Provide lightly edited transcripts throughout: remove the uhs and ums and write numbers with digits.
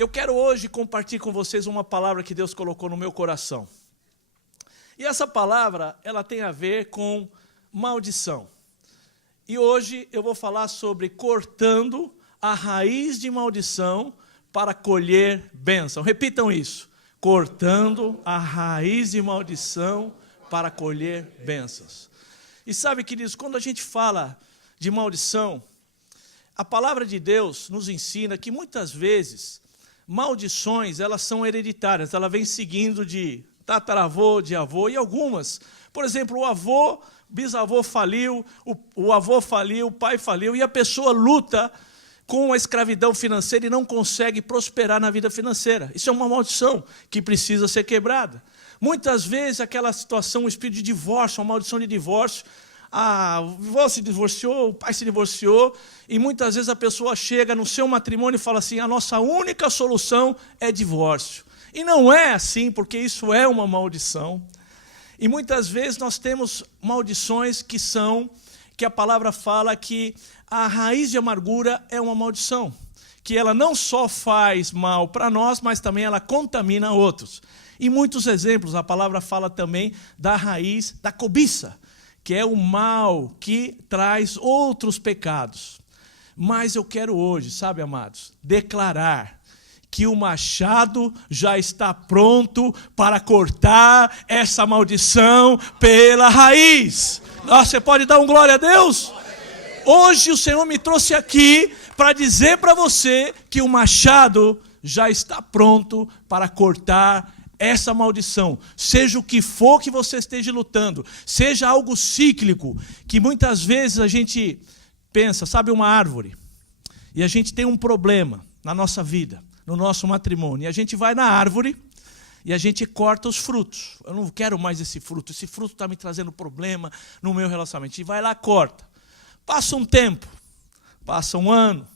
Eu quero hoje compartilhar com vocês uma palavra que Deus colocou no meu coração. E essa palavra, ela tem a ver com maldição. E hoje eu vou falar sobre cortando a raiz de maldição para colher bênção. Repitam isso. Cortando a raiz de maldição para colher bênçãos. E sabe, queridos, quando a gente fala de maldição, a palavra de Deus nos ensina que muitas vezes maldições, elas são hereditárias, ela vem seguindo de tataravô, de avô, e algumas, por exemplo, o avô, bisavô faliu, o avô faliu, o pai faliu, e a pessoa luta com a escravidão financeira e não consegue prosperar na vida financeira. Isso é uma maldição que precisa ser quebrada. Muitas vezes aquela situação, o espírito de divórcio, uma maldição de divórcio, a avó se divorciou, o pai se divorciou, e muitas vezes a pessoa chega no seu matrimônio e fala assim, a nossa única solução é divórcio. E não é assim, porque isso é uma maldição. E muitas vezes nós temos maldições que a palavra fala que a raiz de amargura é uma maldição, que ela não só faz mal para nós, mas também ela contamina outros. E muitos exemplos, a palavra fala também da raiz da cobiça, que é o mal que traz outros pecados. Mas eu quero hoje, sabe, amados, declarar que o machado já está pronto para cortar essa maldição pela raiz. Você pode dar um glória a Deus? Hoje o Senhor me trouxe aqui para dizer para você que o machado já está pronto para cortar essa maldição, seja o que for que você esteja lutando, seja algo cíclico, que muitas vezes a gente pensa, sabe, uma árvore, e a gente tem um problema na nossa vida, no nosso matrimônio, e a gente vai na árvore e a gente corta os frutos. Eu não quero mais esse fruto está me trazendo problema no meu relacionamento. E vai lá, corta. Passa um tempo, passa um ano,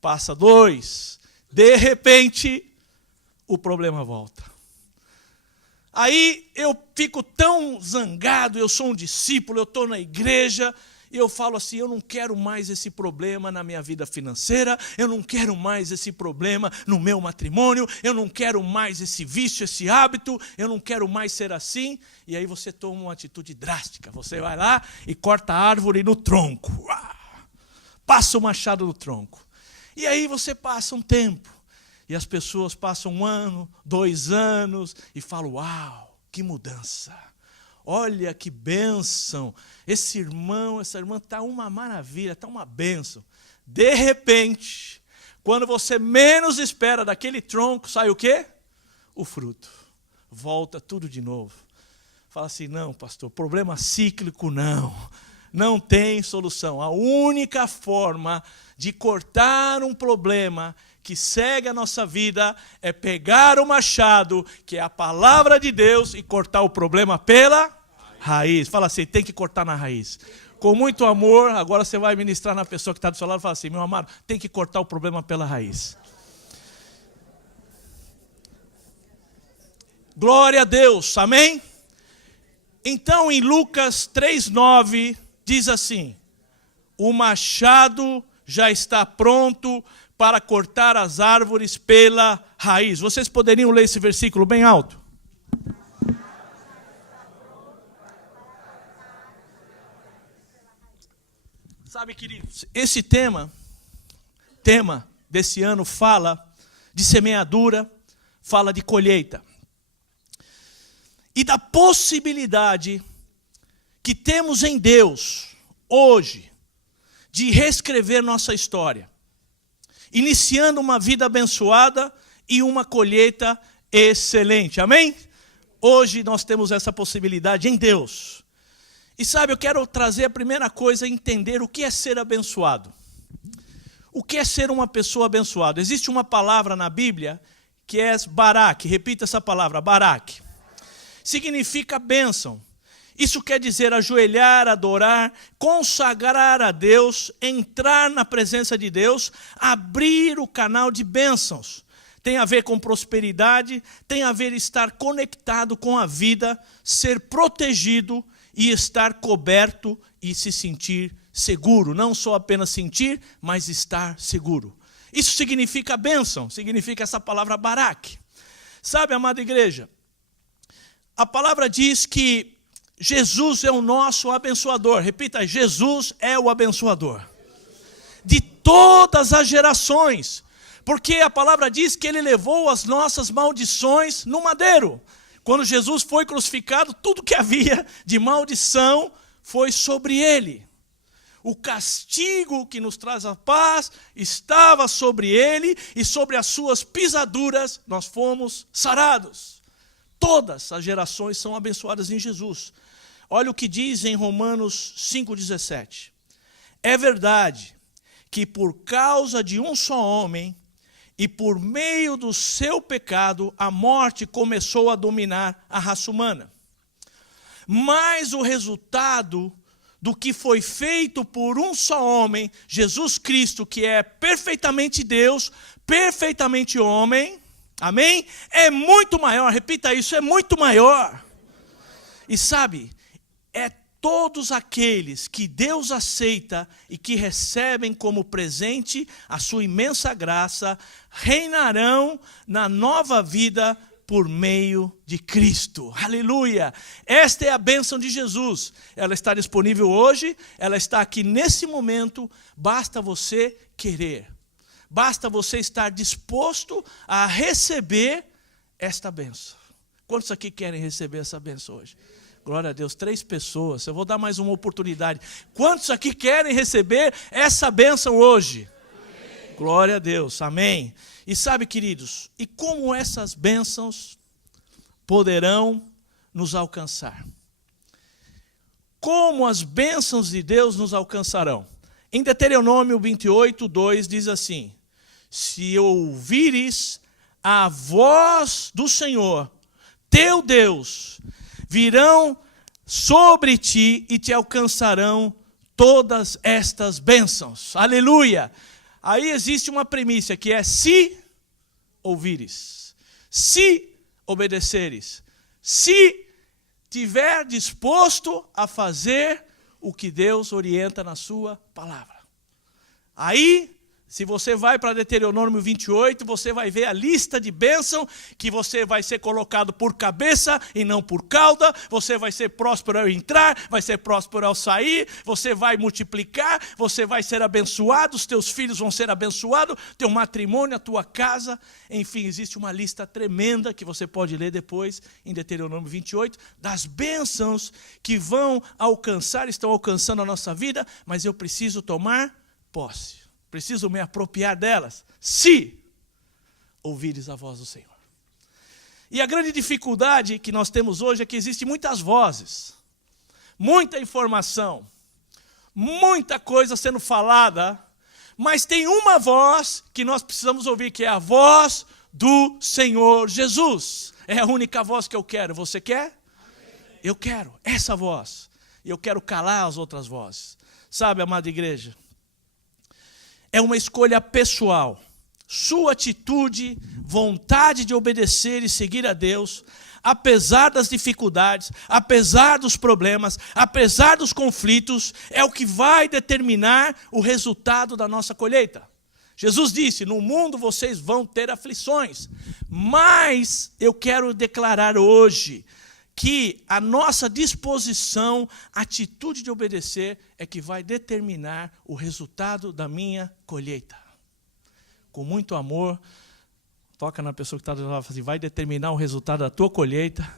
passa 2, de repente o problema volta. Aí eu fico tão zangado, eu sou um discípulo, eu estou na igreja, e eu falo assim, eu não quero mais esse problema na minha vida financeira, eu não quero mais esse problema no meu matrimônio, eu não quero mais esse vício, esse hábito, eu não quero mais ser assim. E aí você toma uma atitude drástica, você vai lá e corta a árvore no tronco, passa o machado no tronco. E aí você passa um tempo. E as pessoas passam 1 ano, 2 anos e falam, uau, que mudança. Olha que bênção. Esse irmão, essa irmã está uma maravilha, está uma bênção. De repente, quando você menos espera daquele tronco, sai o quê? O fruto. Volta tudo de novo. Fala assim, não, pastor, problema cíclico não. Não tem solução. A única forma de cortar um problema que segue a nossa vida é pegar o machado, que é a palavra de Deus, e cortar o problema pela raiz. Fala assim, tem que cortar na raiz. Com muito amor, agora você vai ministrar na pessoa que está do seu lado e fala assim, meu amado, tem que cortar o problema pela raiz. Glória a Deus, amém? Então em Lucas 3,9 diz assim, o machado já está pronto para cortar as árvores pela raiz. Vocês poderiam ler esse versículo bem alto? Sabe, queridos, esse tema desse ano fala de semeadura, fala de colheita. E da possibilidade que temos em Deus, hoje, de reescrever nossa história. Iniciando uma vida abençoada e uma colheita excelente. Amém? Hoje nós temos essa possibilidade em Deus. E sabe, eu quero trazer a primeira coisa, entender o que é ser abençoado. O que é ser uma pessoa abençoada? Existe uma palavra na Bíblia que é barak. Repita essa palavra, barak. Significa bênção. Isso quer dizer ajoelhar, adorar, consagrar a Deus, entrar na presença de Deus, abrir o canal de bênçãos. Tem a ver com prosperidade, tem a ver estar conectado com a vida, ser protegido e estar coberto e se sentir seguro. Não só apenas sentir, mas estar seguro. Isso significa bênção, significa essa palavra barak. Sabe, amada igreja, a palavra diz que Jesus é o nosso abençoador. Repita, Jesus é o abençoador de todas as gerações. Porque a palavra diz que ele levou as nossas maldições no madeiro. Quando Jesus foi crucificado, tudo que havia de maldição foi sobre ele. O castigo que nos traz a paz estava sobre ele, e sobre as suas pisaduras nós fomos sarados. Todas as gerações são abençoadas em Jesus. Olha o que diz em Romanos 5,17. É verdade que por causa de um só homem, e por meio do seu pecado, a morte começou a dominar a raça humana. Mas o resultado do que foi feito por um só homem, Jesus Cristo, que é perfeitamente Deus, perfeitamente homem, amém? É muito maior, repita isso, é muito maior. E sabe, é todos aqueles que Deus aceita e que recebem como presente a sua imensa graça, reinarão na nova vida por meio de Cristo. Aleluia! Esta é a bênção de Jesus. Ela está disponível hoje, ela está aqui nesse momento, basta você querer. Basta você estar disposto a receber esta bênção. Quantos aqui querem receber essa bênção hoje? Glória a Deus, 3 pessoas. Eu vou dar mais uma oportunidade. Quantos aqui querem receber essa bênção hoje? Amém. Glória a Deus, amém. E sabe, queridos, e como essas bênçãos poderão nos alcançar? Como as bênçãos de Deus nos alcançarão? Em Deuteronômio 28:2 diz assim: se ouvires a voz do Senhor, teu Deus, virão sobre ti e te alcançarão todas estas bênçãos. Aleluia! Aí existe uma premissa que é se ouvires, se obedeceres, se tiver disposto a fazer o que Deus orienta na sua palavra. Aí, se você vai para Deuteronômio 28, você vai ver a lista de bênção, que você vai ser colocado por cabeça e não por cauda, você vai ser próspero ao entrar, vai ser próspero ao sair, você vai multiplicar, você vai ser abençoado, os teus filhos vão ser abençoados, teu matrimônio, a tua casa, enfim, existe uma lista tremenda que você pode ler depois em Deuteronômio 28, das bênçãos que vão alcançar, estão alcançando a nossa vida, mas eu preciso tomar posse. Preciso me apropriar delas, se ouvires a voz do Senhor. E a grande dificuldade que nós temos hoje é que existem muitas vozes, muita informação, muita coisa sendo falada, mas tem uma voz que nós precisamos ouvir, que é a voz do Senhor Jesus. É a única voz que eu quero. Você quer? Amém. Eu quero essa voz. E eu quero calar as outras vozes. Sabe, amada igreja? É uma escolha pessoal. Sua atitude, vontade de obedecer e seguir a Deus, apesar das dificuldades, apesar dos problemas, apesar dos conflitos, é o que vai determinar o resultado da nossa colheita. Jesus disse: no mundo vocês vão ter aflições, mas eu quero declarar hoje que a nossa disposição, atitude de obedecer, é que vai determinar o resultado da minha colheita. Com muito amor, toca na pessoa que está do lado e fala assim: vai determinar o resultado da tua colheita.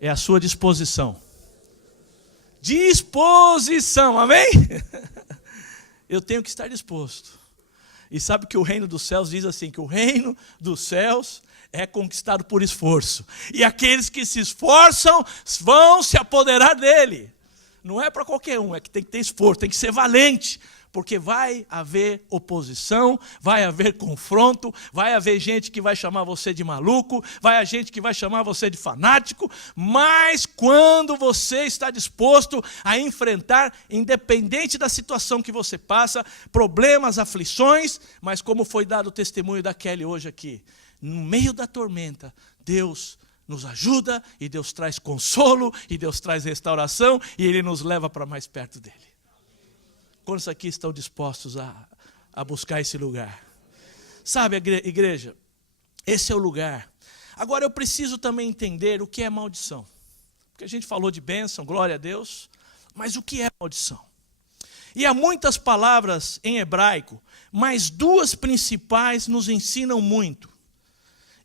É a sua disposição. Disposição, amém? Eu tenho que estar disposto. E sabe que o reino dos céus diz assim, que o reino dos céus é conquistado por esforço. E aqueles que se esforçam vão se apoderar dele. Não é para qualquer um, é que tem que ter esforço, tem que ser valente. Porque vai haver oposição, vai haver confronto, vai haver gente que vai chamar você de maluco, vai haver gente que vai chamar você de fanático, mas quando você está disposto a enfrentar, independente da situação que você passa, problemas, aflições, mas como foi dado o testemunho da Kelly hoje aqui, no meio da tormenta, Deus nos ajuda, e Deus traz consolo, e Deus traz restauração, e Ele nos leva para mais perto dele. Quantos aqui estão dispostos a buscar esse lugar. Sabe, igreja, esse é o lugar. Agora eu preciso também entender o que é maldição. Porque a gente falou de bênção, glória a Deus, mas o que é maldição? E há muitas palavras em hebraico, mas duas principais nos ensinam muito.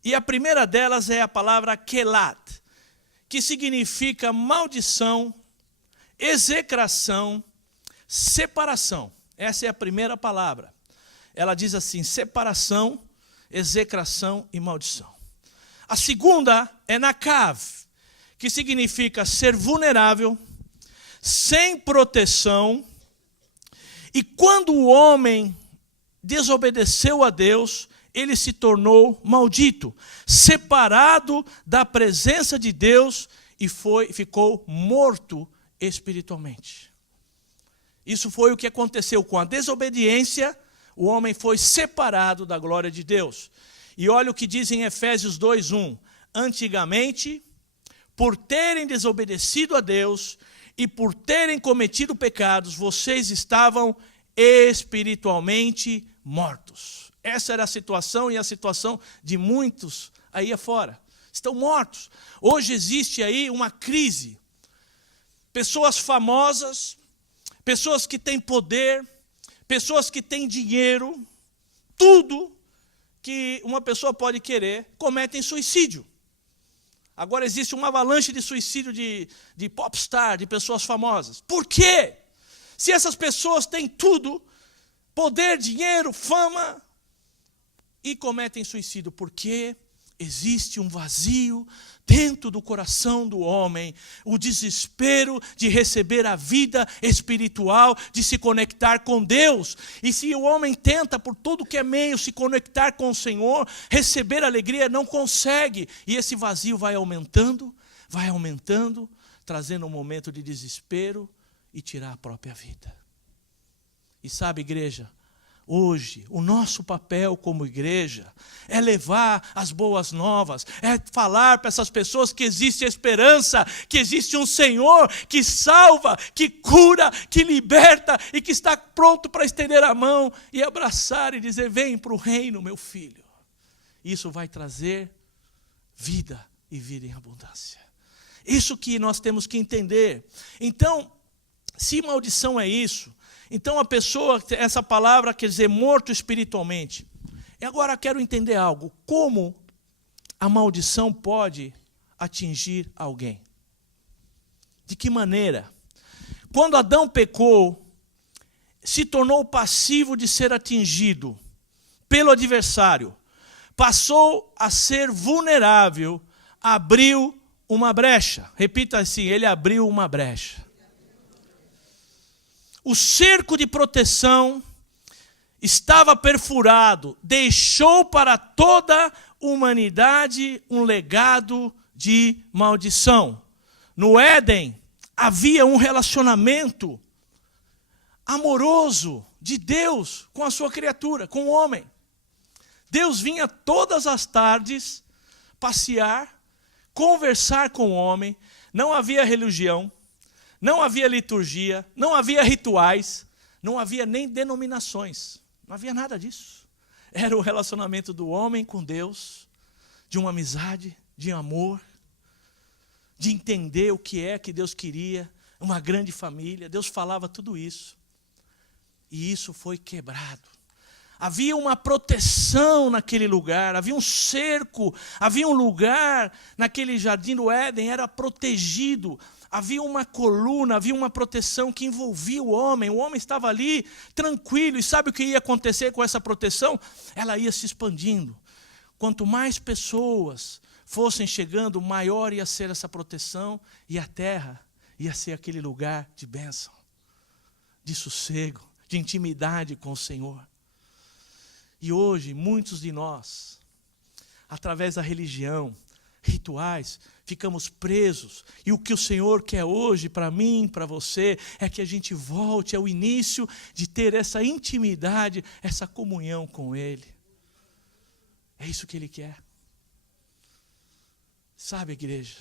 E a primeira delas é a palavra kelat, que significa maldição, execração, separação. Essa é a primeira palavra. Ela diz assim: separação, execração e maldição. A segunda é nakav, que significa ser vulnerável, sem proteção. E quando o homem desobedeceu a Deus, ele se tornou maldito, separado da presença de Deus e ficou morto espiritualmente. Isso foi o que aconteceu com a desobediência. O homem foi separado da glória de Deus. E olha o que diz em Efésios 2:1. Antigamente, por terem desobedecido a Deus e por terem cometido pecados, vocês estavam espiritualmente mortos. Essa era a situação e a situação de muitos aí afora. Estão mortos. Hoje existe aí uma crise. Pessoas famosas, pessoas que têm poder, pessoas que têm dinheiro, tudo que uma pessoa pode querer, cometem suicídio. Agora existe uma avalanche de suicídio de popstar, de pessoas famosas. Por quê? Se essas pessoas têm tudo, poder, dinheiro, fama, e cometem suicídio, porque existe um vazio dentro do coração do homem, o desespero de receber a vida espiritual, de se conectar com Deus. E se o homem tenta por tudo que é meio se conectar com o Senhor, receber alegria, não consegue. E esse vazio vai aumentando, trazendo um momento de desespero e tirar a própria vida. E sabe, igreja, hoje, o nosso papel como igreja é levar as boas novas, é falar para essas pessoas que existe esperança, que existe um Senhor que salva, que cura, que liberta e que está pronto para estender a mão e abraçar e dizer: vem para o reino, meu filho. Isso vai trazer vida e vida em abundância. Isso que nós temos que entender. Então, se maldição é isso, então a pessoa, essa palavra quer dizer morto espiritualmente. E agora quero entender algo. Como a maldição pode atingir alguém? De que maneira? Quando Adão pecou, se tornou passivo de ser atingido pelo adversário. Passou a ser vulnerável, abriu uma brecha. Repita assim: ele abriu uma brecha. O cerco de proteção estava perfurado, deixou para toda a humanidade um legado de maldição. No Éden havia um relacionamento amoroso de Deus com a sua criatura, com o homem. Deus vinha todas as tardes passear, conversar com o homem. Não havia religião, não havia liturgia, não havia rituais, não havia nem denominações. Não havia nada disso. Era o relacionamento do homem com Deus, de uma amizade, de amor, de entender o que é que Deus queria, uma grande família. Deus falava tudo isso. E isso foi quebrado. Havia uma proteção naquele lugar, havia um cerco, havia um lugar naquele jardim do Éden, era protegido. Havia uma coluna, havia uma proteção que envolvia o homem estava ali tranquilo. E sabe o que ia acontecer com essa proteção? Ela ia se expandindo. Quanto mais pessoas fossem chegando, maior ia ser essa proteção. E a terra ia ser aquele lugar de bênção, de sossego, de intimidade com o Senhor. E hoje, muitos de nós, através da religião, rituais, ficamos presos. E o que o Senhor quer hoje para mim, para você, é que a gente volte ao início de ter essa intimidade, essa comunhão com Ele. É isso que Ele quer. Sabe, igreja?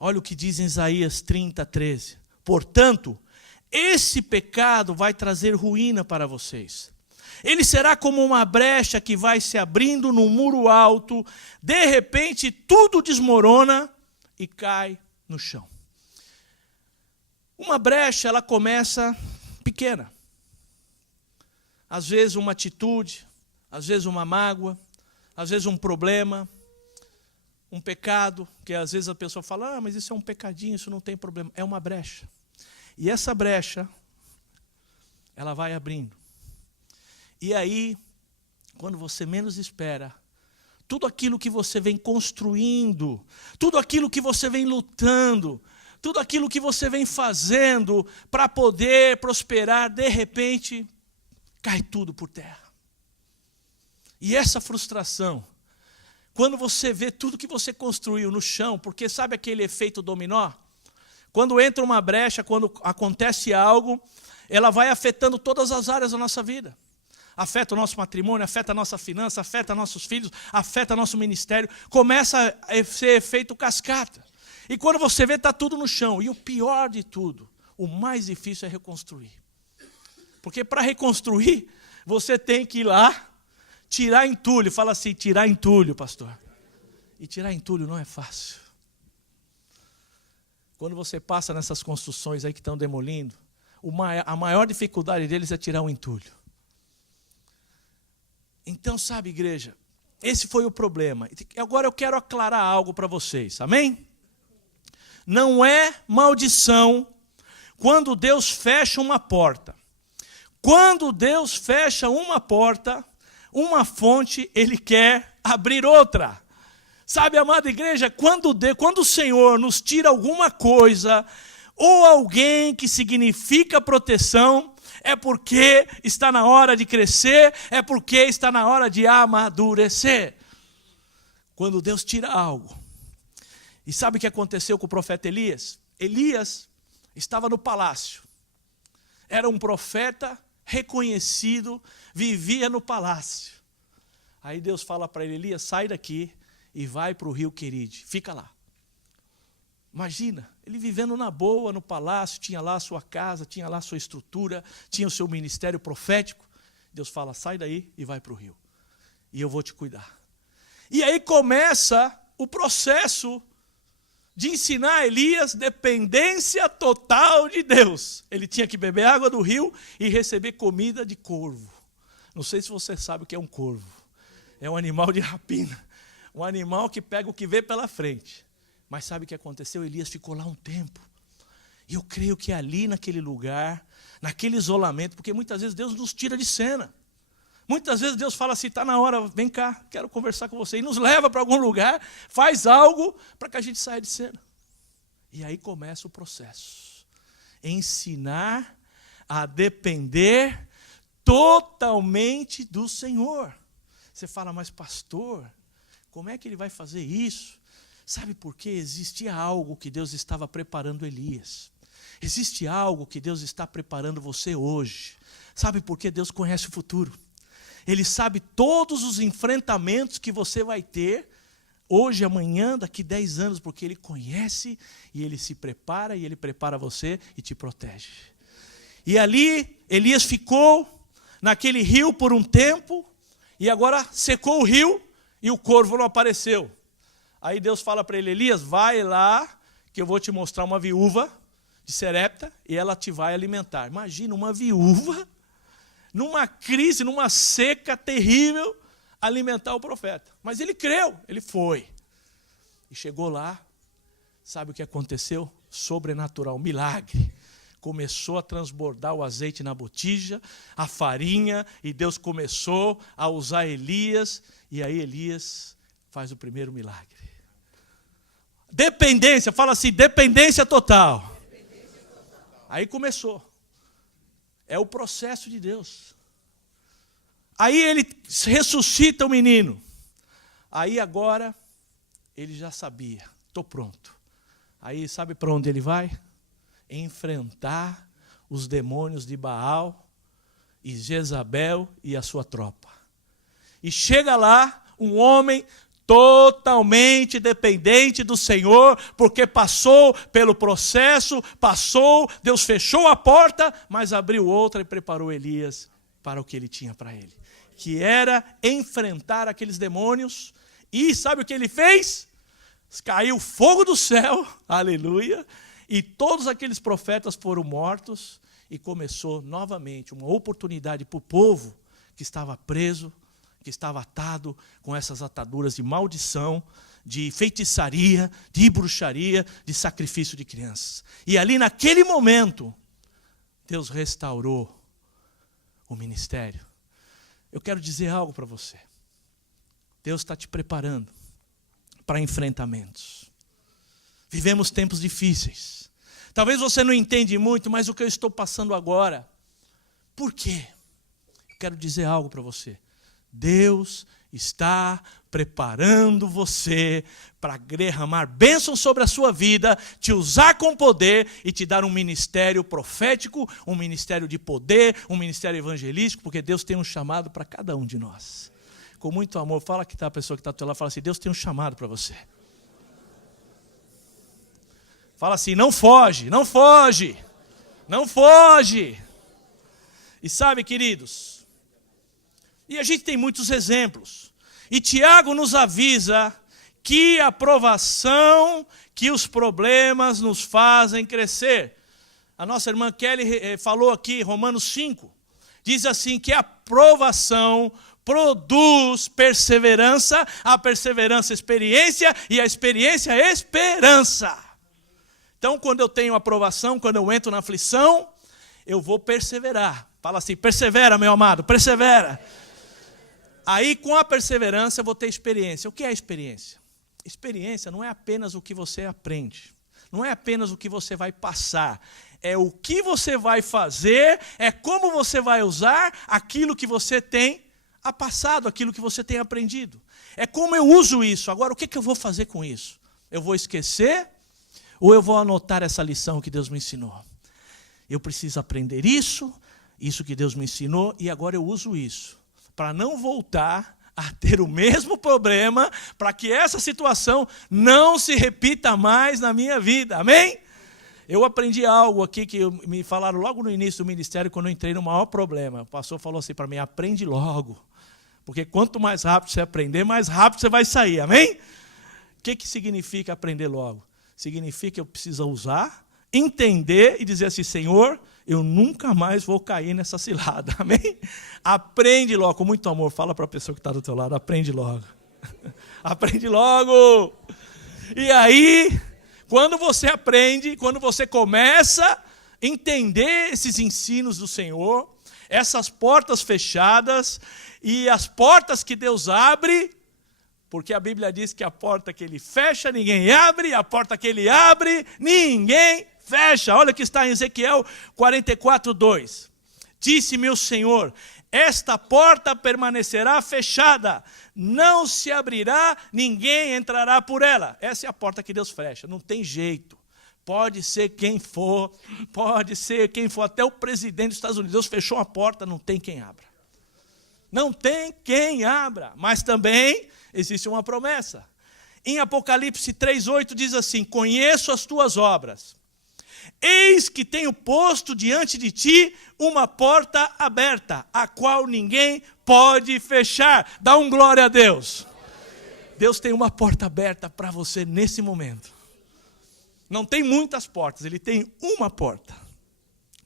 Olha o que diz em Isaías 30:13. Portanto, esse pecado vai trazer ruína para vocês. Ele será como uma brecha que vai se abrindo num muro alto, de repente tudo desmorona e cai no chão. Uma brecha, ela começa pequena. Às vezes uma atitude, às vezes uma mágoa, às vezes um problema, um pecado, que às vezes a pessoa fala, mas isso é um pecadinho, isso não tem problema. É uma brecha. E essa brecha, ela vai abrindo. E aí, quando você menos espera, tudo aquilo que você vem construindo, tudo aquilo que você vem lutando, tudo aquilo que você vem fazendo para poder prosperar, de repente, cai tudo por terra. E essa frustração, quando você vê tudo que você construiu no chão, porque sabe aquele efeito dominó? Quando entra uma brecha, quando acontece algo, ela vai afetando todas as áreas da nossa vida. Afeta o nosso matrimônio, afeta a nossa finança, afeta nossos filhos, afeta nosso ministério. Começa a ser efeito cascata. E quando você vê, está tudo no chão. E o pior de tudo, o mais difícil é reconstruir. Porque para reconstruir, você tem que ir lá, tirar entulho. Fala assim, tirar entulho, pastor. E tirar entulho não é fácil. Quando você passa nessas construções aí que estão demolindo, a maior dificuldade deles é tirar o entulho. Então, sabe, igreja, esse foi o problema. Agora eu quero aclarar algo para vocês, amém? Não é maldição quando Deus fecha uma porta. Quando Deus fecha uma porta, uma fonte, Ele quer abrir outra. Sabe, amada igreja, quando o Senhor nos tira alguma coisa, ou alguém que significa proteção, é porque está na hora de crescer, é porque está na hora de amadurecer. Quando Deus tira algo. E sabe o que aconteceu com o profeta Elias? Elias estava no palácio. Era um profeta reconhecido, vivia no palácio. Aí Deus fala para ele, Elias, sai daqui e vai para o rio Queride, fica lá. Imagina, ele vivendo na boa, no palácio, tinha lá a sua casa, tinha lá a sua estrutura, tinha o seu ministério profético. Deus fala, sai daí e vai para o rio. E eu vou te cuidar. E aí começa o processo de ensinar Elias dependência total de Deus. Ele tinha que beber água do rio e receber comida de corvo. Não sei se você sabe o que é um corvo. É um animal de rapina. Um animal que pega o que vê pela frente. Mas sabe o que aconteceu? Elias ficou lá um tempo. E eu creio que ali naquele lugar, naquele isolamento, porque muitas vezes Deus nos tira de cena. Muitas vezes Deus fala assim, está na hora, vem cá, quero conversar com você. E nos leva para algum lugar, faz algo para que a gente saia de cena. E aí começa o processo. Ensinar a depender totalmente do Senhor. Você fala, mas pastor, como é que ele vai fazer isso? Sabe por quê? Existia algo que Deus estava preparando Elias. Existe algo que Deus está preparando você hoje. Sabe por quê? Deus conhece o futuro. Ele sabe todos os enfrentamentos que você vai ter hoje, amanhã, daqui 10 anos, porque Ele conhece e Ele se prepara e Ele prepara você e te protege. E ali, Elias ficou naquele rio por um tempo e agora secou o rio e o corvo não apareceu. Aí Deus fala para ele, Elias, vai lá que eu vou te mostrar uma viúva de Serepta e ela te vai alimentar. Imagina uma viúva, numa crise, numa seca terrível, alimentar o profeta. Mas ele creu, ele foi. E chegou lá, sabe o que aconteceu? Sobrenatural, milagre. Começou a transbordar o azeite na botija, a farinha, e Deus começou a usar Elias, e aí Elias faz o primeiro milagre. Dependência, fala assim, dependência total. Aí começou. É o processo de Deus. Aí ele ressuscita o menino. Aí agora, ele já sabia, estou pronto. Aí sabe para onde ele vai? Enfrentar os demônios de Baal e Jezabel e a sua tropa. E chega lá um homem totalmente dependente do Senhor, porque passou pelo processo, Deus fechou a porta, mas abriu outra e preparou Elias para o que ele tinha para ele, que era enfrentar aqueles demônios. E sabe o que ele fez? Caiu fogo do céu, aleluia, e todos aqueles profetas foram mortos, e começou novamente uma oportunidade para o povo que estava preso, que estava atado com essas ataduras de maldição, de feitiçaria, de bruxaria, de sacrifício de crianças. E ali naquele momento, Deus restaurou o ministério. Eu quero dizer algo para você. Deus está te preparando para enfrentamentos. Vivemos tempos difíceis. Talvez você não entenda muito, mas o que eu estou passando agora, por quê? Eu quero dizer algo para você. Deus está preparando você para derramar bênção sobre a sua vida, te usar com poder e te dar um ministério profético, um ministério de poder, um ministério evangelístico, porque Deus tem um chamado para cada um de nós. Com muito amor, fala que tá a pessoa que está do teu lado, fala assim, Deus tem um chamado para você. Fala assim, não foge, não foge, não foge. E sabe, queridos, e a gente tem muitos exemplos. E Tiago nos avisa que a provação, que os problemas nos fazem crescer. A nossa irmã Kelly falou aqui, Romanos 5, diz assim que a provação produz perseverança, a perseverança experiência e a experiência esperança. Então, quando eu tenho aprovação, quando eu entro na aflição, eu vou perseverar. Fala assim, persevera, meu amado, persevera. Aí, com a perseverança, eu vou ter experiência. O que é experiência? Experiência não é apenas o que você aprende. Não é apenas o que você vai passar. É o que você vai fazer, é como você vai usar aquilo que você tem passado, aquilo que você tem aprendido. É como eu uso isso. Agora, o que eu vou fazer com isso? Eu vou esquecer ou eu vou anotar essa lição que Deus me ensinou? Eu preciso aprender isso que Deus me ensinou, e agora eu uso isso para não voltar a ter o mesmo problema, para que essa situação não se repita mais na minha vida. Amém? Eu aprendi algo aqui que me falaram logo no início do ministério, quando eu entrei no maior problema. O pastor falou assim para mim, aprende logo. Porque quanto mais rápido você aprender, mais rápido você vai sair. Amém? O que significa aprender logo? Significa que eu preciso usar, entender e dizer assim, Senhor, eu nunca mais vou cair nessa cilada. Amém? Aprende logo, com muito amor. Fala para a pessoa que está do teu lado, aprende logo. Aprende logo. E aí, quando você aprende, quando você começa a entender esses ensinos do Senhor, essas portas fechadas e as portas que Deus abre, porque a Bíblia diz que a porta que Ele fecha, ninguém abre, a porta que Ele abre, ninguém fecha. Olha o que está em Ezequiel 44:2. Disse-me o Senhor, esta porta permanecerá fechada, não se abrirá, ninguém entrará por ela. Essa é a porta que Deus fecha, não tem jeito. Pode ser quem for, até o presidente dos Estados Unidos. Deus fechou a porta, não tem quem abra. Não tem quem abra, mas também existe uma promessa. Em Apocalipse 3:8 diz assim, conheço as tuas obras. Eis que tenho posto diante de ti uma porta aberta, a qual ninguém pode fechar. Dá um glória a Deus. Deus tem uma porta aberta para você nesse momento. Não tem muitas portas, Ele tem uma porta.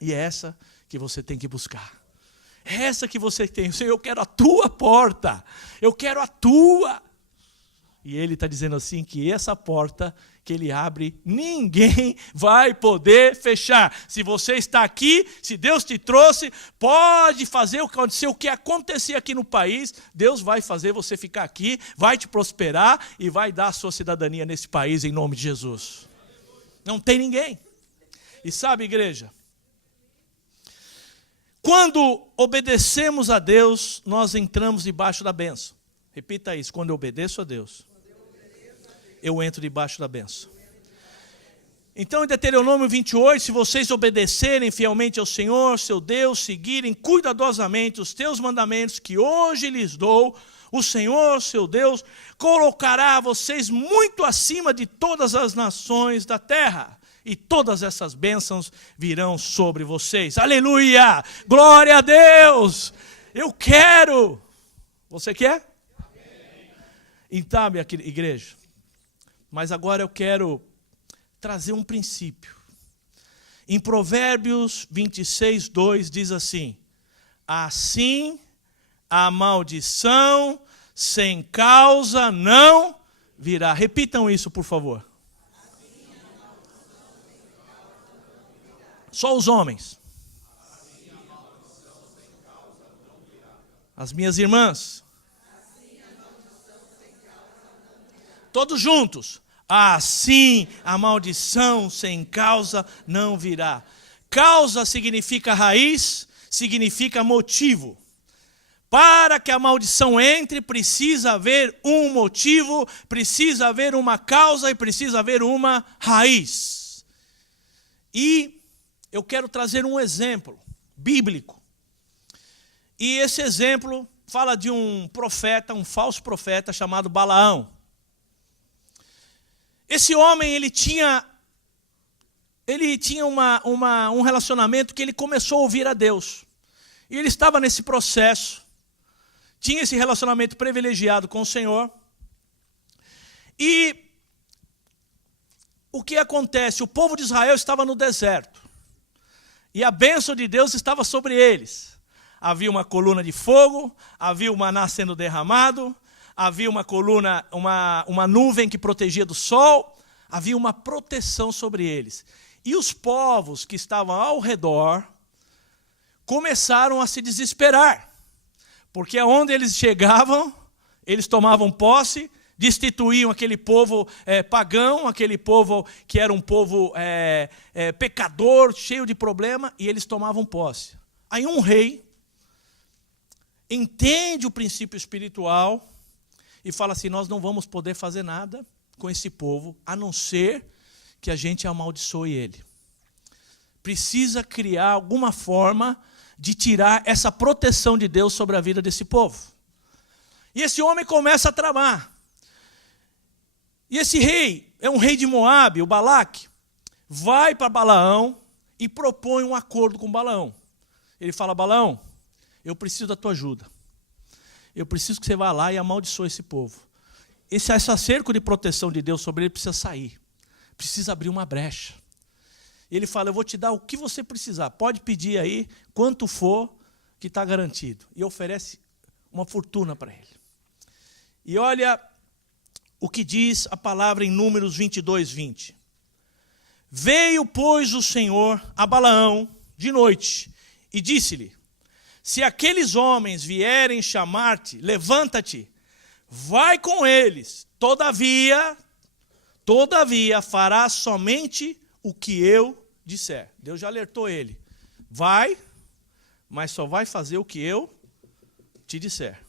E é essa que você tem que buscar. É essa que você tem. Senhor, eu quero a tua porta. Eu quero a tua. E Ele está dizendo assim que essa porta que Ele abre, ninguém vai poder fechar. Se você está aqui, se Deus te trouxe, pode fazer o que acontecer aqui no país, Deus vai fazer você ficar aqui, vai te prosperar e vai dar a sua cidadania nesse país em nome de Jesus. Não tem ninguém. E sabe, igreja, quando obedecemos a Deus, nós entramos debaixo da bênção. Repita isso, quando eu obedeço a Deus, eu entro debaixo da bênção. Então, em Deuteronômio 28, se vocês obedecerem fielmente ao Senhor, seu Deus, seguirem cuidadosamente os teus mandamentos que hoje lhes dou, o Senhor, seu Deus, colocará vocês muito acima de todas as nações da terra. E todas essas bênçãos virão sobre vocês. Aleluia! Glória a Deus! Eu quero! Você quer? Amém. Então, minha igreja, mas agora eu quero trazer um princípio. Em Provérbios 26, 2 diz assim: assim a maldição sem causa não virá. Repitam isso, por favor. Só os homens. As minhas irmãs. Todos juntos. Assim a maldição sem causa não virá. Causa significa raiz, significa motivo. Para que a maldição entre, precisa haver um motivo, precisa haver uma causa e precisa haver uma raiz. E eu quero trazer um exemplo bíblico. E esse exemplo fala de um profeta, um falso profeta chamado Balaão. Esse homem, ele tinha um relacionamento que ele começou a ouvir a Deus. E ele estava nesse processo, tinha esse relacionamento privilegiado com o Senhor. E o que acontece? O povo de Israel estava no deserto. E a bênção de Deus estava sobre eles. Havia uma coluna de fogo, havia o maná sendo derramado, havia uma coluna, uma nuvem que protegia do sol, havia uma proteção sobre eles. E os povos que estavam ao redor começaram a se desesperar, porque aonde eles chegavam, eles tomavam posse, destituíam aquele povo pagão, aquele povo que era um povo pecador, cheio de problema, e eles tomavam posse. Aí um rei entende o princípio espiritual e fala assim: nós não vamos poder fazer nada com esse povo, a não ser que a gente amaldiçoe ele. Precisa criar alguma forma de tirar essa proteção de Deus sobre a vida desse povo. E esse homem começa a tramar. E esse rei, é um rei de Moabe, o Balaque, vai para Balaão e propõe um acordo com Balaão. Ele fala: Balaão, eu preciso da tua ajuda. Eu preciso que você vá lá e amaldiçoe esse povo. Esse cerco de proteção de Deus sobre ele precisa sair. Precisa abrir uma brecha. E ele fala: eu vou te dar o que você precisar. Pode pedir aí, quanto for, que está garantido. E oferece uma fortuna para ele. E olha o que diz a palavra em Números 22, 20. Veio, pois, o Senhor a Balaão de noite e disse-lhe: se aqueles homens vierem chamar-te, levanta-te, vai com eles. Todavia farás somente o que eu disser. Deus já alertou ele. Vai, mas só vai fazer o que eu te disser.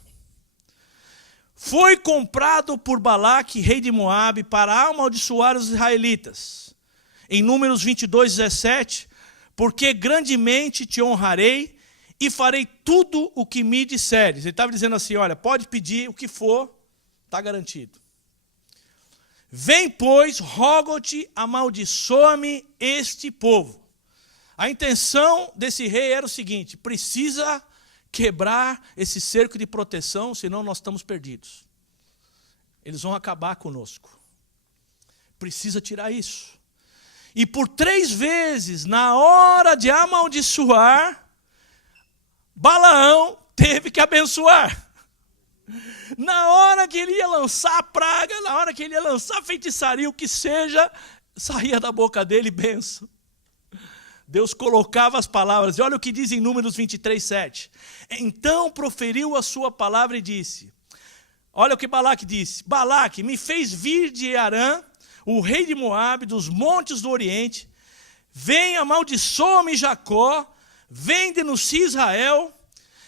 Foi comprado por Balaque, rei de Moabe, para amaldiçoar os israelitas. Em Números 22, 17, porque grandemente te honrarei e farei tudo o que me disseres. Ele estava dizendo assim: olha, pode pedir o que for, está garantido. Vem, pois, rogo-te, amaldiçoa-me este povo. A intenção desse rei era o seguinte: precisa quebrar esse cerco de proteção, senão nós estamos perdidos. Eles vão acabar conosco. Precisa tirar isso. E por 3 vezes, na hora de amaldiçoar, Balaão teve que abençoar. Na hora que ele ia lançar a praga, na hora que ele ia lançar a feitiçaria, o que seja, saía da boca dele bênção. Deus colocava as palavras. E olha o que diz em Números 23, 7. Então proferiu a sua palavra e disse, olha o que Balaque disse: Balaque me fez vir de Arã, o rei de Moabe, dos montes do Oriente. Vem, amaldiçoa-me Jacó, vem, denuncia Israel.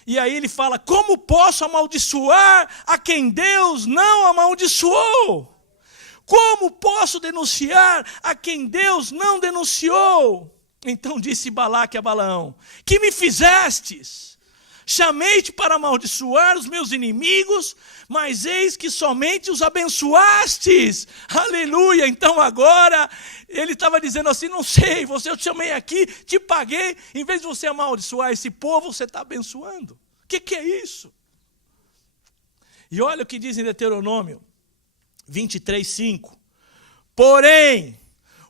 E aí ele fala: como posso amaldiçoar a quem Deus não amaldiçoou? Como posso denunciar a quem Deus não denunciou? Então disse Balaque a Balaão: que me fizestes? Chamei-te para amaldiçoar os meus inimigos, mas eis que somente os abençoastes. Aleluia! Então agora, ele estava dizendo assim, não sei, eu te chamei aqui, te paguei, em vez de você amaldiçoar esse povo, você está abençoando. O que é isso? E olha o que diz em Deuteronômio 23:5. Porém,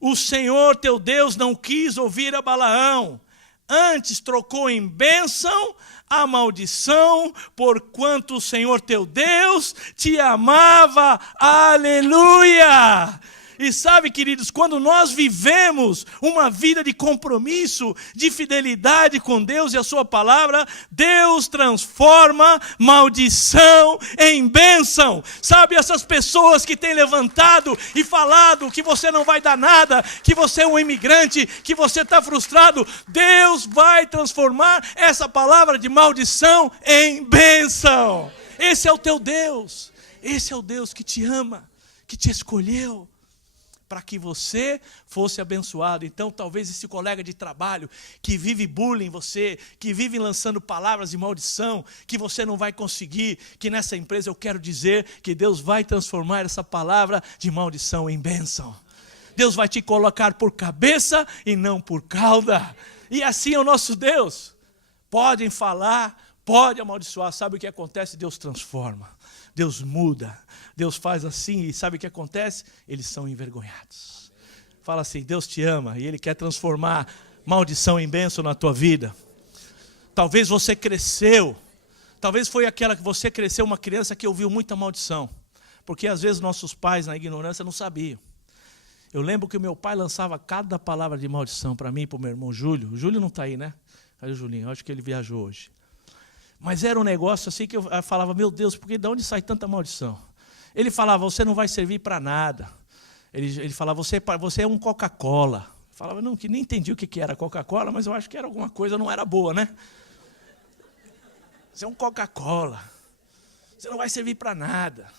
o Senhor teu Deus não quis ouvir a Balaão, antes trocou em bênção a maldição, porquanto o Senhor teu Deus te amava. Aleluia! E sabe, queridos, quando nós vivemos uma vida de compromisso, de fidelidade com Deus e a sua palavra, Deus transforma maldição em bênção. Sabe, essas pessoas que têm levantado e falado que você não vai dar nada, que você é um imigrante, que você está frustrado, Deus vai transformar essa palavra de maldição em bênção. Esse é o teu Deus. Esse é o Deus que te ama, que te escolheu para que você fosse abençoado. Então, talvez esse colega de trabalho que vive bullying você, que vive lançando palavras de maldição, que você não vai conseguir, que nessa empresa eu quero dizer que Deus vai transformar essa palavra de maldição em bênção. Deus vai te colocar por cabeça e não por cauda. E assim é o nosso Deus. Podem falar, pode amaldiçoar. Sabe o que acontece? Deus transforma. Deus muda, Deus faz assim, e sabe o que acontece? Eles são envergonhados. Fala assim, Deus te ama e Ele quer transformar maldição em bênção na tua vida. Talvez você cresceu, talvez foi aquela que você cresceu, uma criança que ouviu muita maldição, porque às vezes nossos pais na ignorância não sabiam. Eu lembro que o meu pai lançava cada palavra de maldição para mim e para o meu irmão Júlio. O Júlio não está aí, né? Cadê o Julinho? Eu acho que ele viajou hoje. Mas era um negócio assim que eu falava, meu Deus, porque de onde sai tanta maldição? Ele falava, você não vai servir para nada. Ele falava, você é um Coca-Cola. Eu falava, não, que nem entendi o que era Coca-Cola, mas eu acho que era alguma coisa, não era boa, né? Você é um Coca-Cola. Você não vai servir para nada.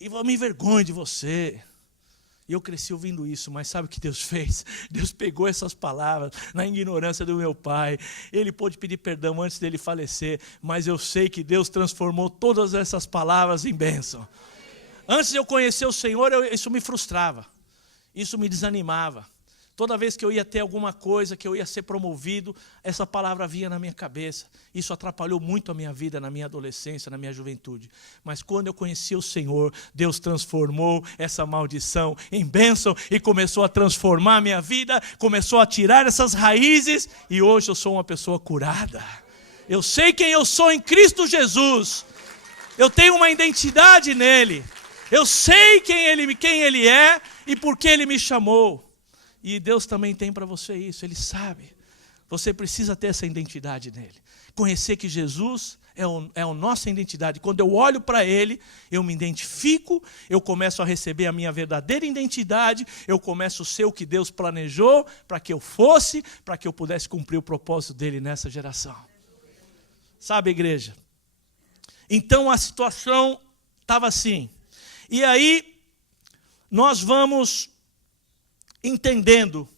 E eu me envergonho de você. E eu cresci ouvindo isso, mas sabe o que Deus fez? Deus pegou essas palavras na ignorância do meu pai. Ele pôde pedir perdão antes dele falecer, mas eu sei que Deus transformou todas essas palavras em bênção. Antes de eu conhecer o Senhor, isso me frustrava, isso me desanimava. Toda vez que eu ia ter alguma coisa, que eu ia ser promovido, essa palavra vinha na minha cabeça. Isso atrapalhou muito a minha vida, na minha adolescência, na minha juventude. Mas quando eu conheci o Senhor, Deus transformou essa maldição em bênção e começou a transformar a minha vida, começou a tirar essas raízes e hoje eu sou uma pessoa curada. Eu sei quem eu sou em Cristo Jesus. Eu tenho uma identidade nele. Eu sei quem ele é e por que ele me chamou. E Deus também tem para você isso, Ele sabe. Você precisa ter essa identidade nele. Conhecer que Jesus é a nossa identidade. Quando eu olho para Ele, eu me identifico, eu começo a receber a minha verdadeira identidade, eu começo a ser o que Deus planejou para que eu fosse, para que eu pudesse cumprir o propósito dEle nessa geração. Sabe, igreja? Então a situação estava assim. E aí, nós vamos entendendo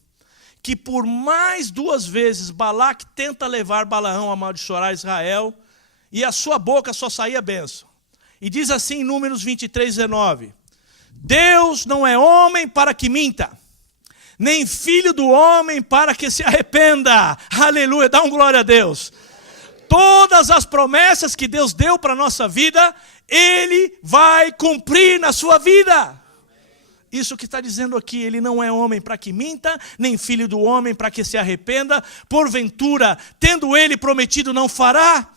que por mais 2 vezes Balaque tenta levar Balaão a amaldiçoar Israel, e a sua boca só saía bênção. E diz assim em Números 23:19, Deus não é homem para que minta, nem filho do homem para que se arrependa. Aleluia, dá um glória a Deus. Todas as promessas que Deus deu para a nossa vida, Ele vai cumprir na sua vida. Isso que está dizendo aqui, Ele não é homem para que minta, nem filho do homem para que se arrependa. Porventura, tendo Ele prometido, não fará?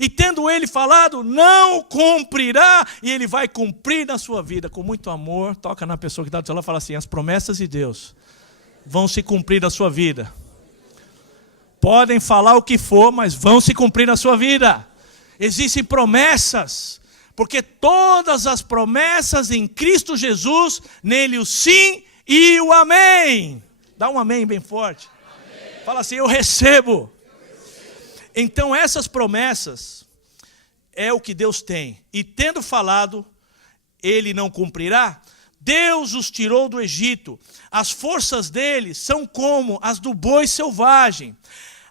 E tendo Ele falado, não cumprirá? E Ele vai cumprir na sua vida. Com muito amor, toca na pessoa que está do seu lado e fala assim, as promessas de Deus vão se cumprir na sua vida. Podem falar o que for, mas vão se cumprir na sua vida. Existem promessas. Porque todas as promessas em Cristo Jesus, nele o sim e o amém. Dá um amém bem forte. Amém. Fala assim, eu recebo. Então essas promessas é o que Deus tem. E tendo falado, Ele não cumprirá. Deus os tirou do Egito. As forças dele são como as do boi selvagem.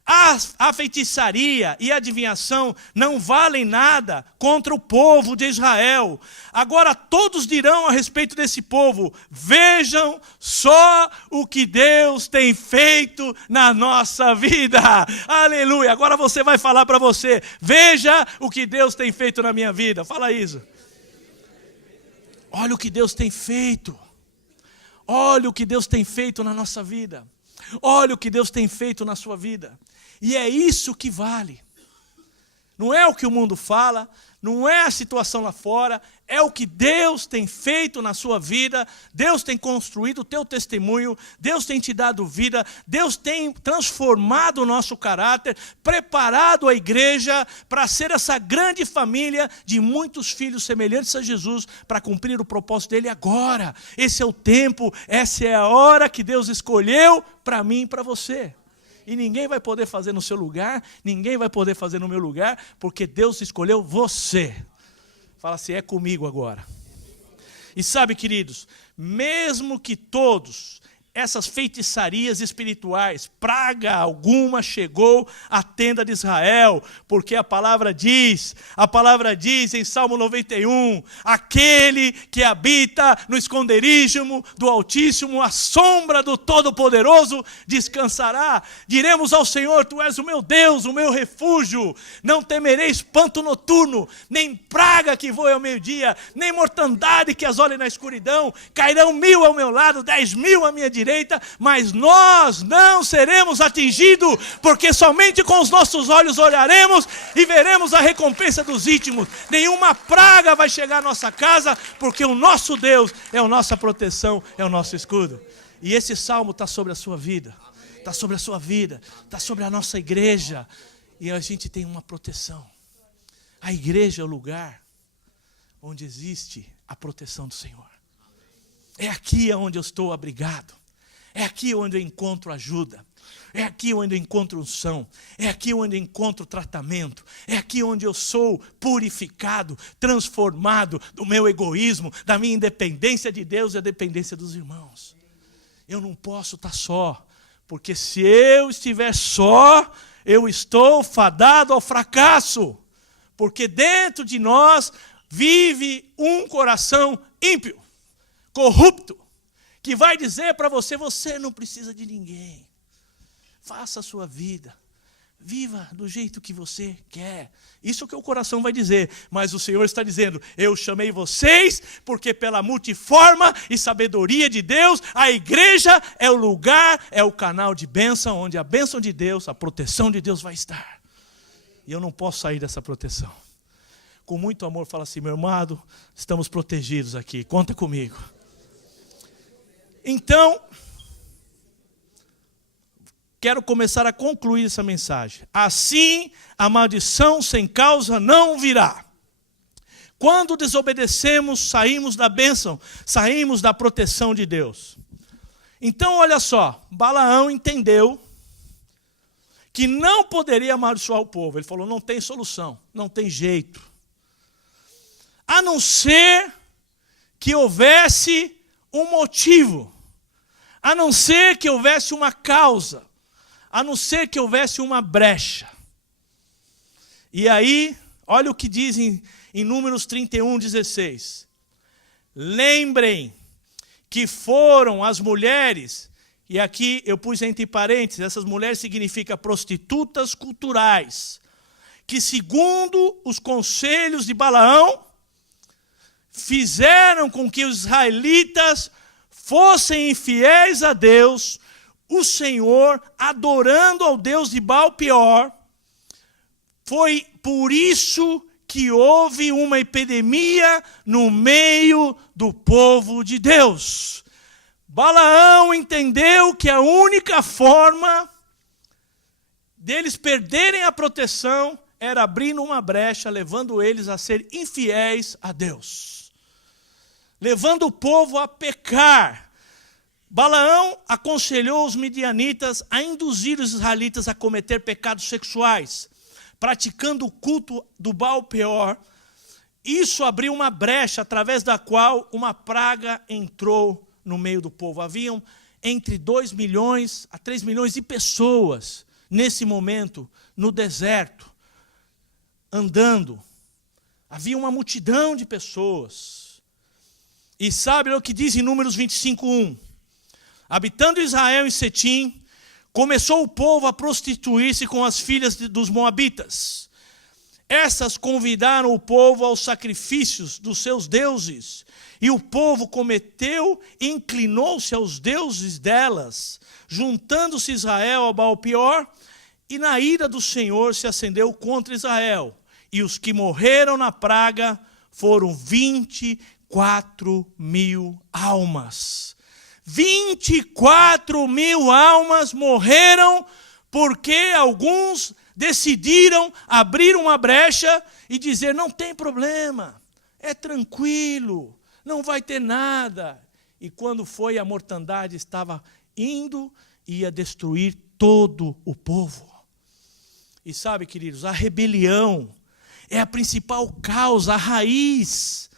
A feitiçaria e a adivinhação não valem nada contra o povo de Israel. Agora todos dirão a respeito desse povo: vejam só o que Deus tem feito na nossa vida. Aleluia. Agora você vai falar para você: veja o que Deus tem feito na minha vida. Fala isso. Olha o que Deus tem feito. Olha o que Deus tem feito na nossa vida. Olha o que Deus tem feito na sua vida. E é isso que vale. Não é o que o mundo fala, não é a situação lá fora, é o que Deus tem feito na sua vida. Deus tem construído o teu testemunho, Deus tem te dado vida, Deus tem transformado o nosso caráter, preparado a igreja para ser essa grande família de muitos filhos semelhantes a Jesus, para cumprir o propósito dele agora. Esse é o tempo, essa é a hora que Deus escolheu para mim e para você. E ninguém vai poder fazer no seu lugar, ninguém vai poder fazer no meu lugar, porque Deus escolheu você. Fala assim: é comigo agora. E sabe, queridos, mesmo que todos essas feitiçarias espirituais, praga alguma chegou à tenda de Israel, porque a palavra diz em Salmo 91, aquele que habita no esconderijo do Altíssimo, a sombra do Todo-Poderoso descansará. Diremos ao Senhor: tu és o meu Deus, o meu refúgio, não temerei espanto noturno, nem praga que voe ao meio-dia, nem mortandade que asole na escuridão. Cairão 1000 ao meu lado, 10.000 à minha direita, mas nós não seremos atingidos, porque somente com os nossos olhos olharemos e veremos a recompensa dos íntimos. Nenhuma praga vai chegar à nossa casa, porque o nosso Deus é a nossa proteção, é o nosso escudo. E esse salmo está sobre a sua vida, está sobre a sua vida, está sobre a nossa igreja, e a gente tem uma proteção. A igreja é o lugar onde existe a proteção do Senhor. É aqui onde eu estou abrigado. É aqui onde eu encontro ajuda. É aqui onde eu encontro unção. É aqui onde eu encontro tratamento. É aqui onde eu sou purificado, transformado do meu egoísmo, da minha independência de Deus e a dependência dos irmãos. Eu não posso estar só, porque se eu estiver só, eu estou fadado ao fracasso. Porque dentro de nós vive um coração ímpio, corrupto, que vai dizer para você: você não precisa de ninguém. Faça a sua vida. Viva do jeito que você quer. Isso é o que o coração vai dizer. Mas o Senhor está dizendo: eu chamei vocês porque pela multiforma e sabedoria de Deus, a igreja é o lugar, é o canal de bênção, onde a bênção de Deus, a proteção de Deus vai estar. E eu não posso sair dessa proteção. Com muito amor, fala assim: meu amado, estamos protegidos aqui, conta comigo. Então, quero começar a concluir essa mensagem. Assim, a maldição sem causa não virá. Quando desobedecemos, saímos da bênção, saímos da proteção de Deus. Então, olha só, Balaão entendeu que não poderia amaldiçoar o povo. Ele falou: não tem solução, não tem jeito. A não ser que houvesse um motivo, a não ser que houvesse uma causa, a não ser que houvesse uma brecha. E aí, olha o que diz em Números 31:16. Lembrem que foram as mulheres, e aqui eu pus entre parênteses, essas mulheres significam prostitutas culturais, que segundo os conselhos de Balaão, fizeram com que os israelitas fossem infiéis a Deus, o Senhor, adorando ao Deus de Baal-peor. Foi por isso que houve uma epidemia no meio do povo de Deus. Balaão entendeu que a única forma deles perderem a proteção era abrindo uma brecha, levando eles a ser infiéis a Deus, levando o povo a pecar. Balaão aconselhou os midianitas a induzir os israelitas a cometer pecados sexuais, praticando o culto do Baal-peor. Isso abriu uma brecha através da qual uma praga entrou no meio do povo. Haviam entre 2 milhões a 3 milhões de pessoas nesse momento, no deserto, andando. Havia uma multidão de pessoas. E sabe o que diz em Números 25:1? Habitando Israel em Setim, começou o povo a prostituir-se com as filhas dos moabitas. Essas convidaram o povo aos sacrifícios dos seus deuses. E o povo cometeu e inclinou-se aos deuses delas, juntando-se Israel ao Baal-peor, e na ira do Senhor se acendeu contra Israel. E os que morreram na praga foram 24.000 almas. 24.000 almas morreram porque alguns decidiram abrir uma brecha e dizer, não tem problema, é tranquilo, não vai ter nada. E quando foi, a mortandade estava indo e ia destruir todo o povo. E sabe, queridos, a rebelião é a principal causa, a raiz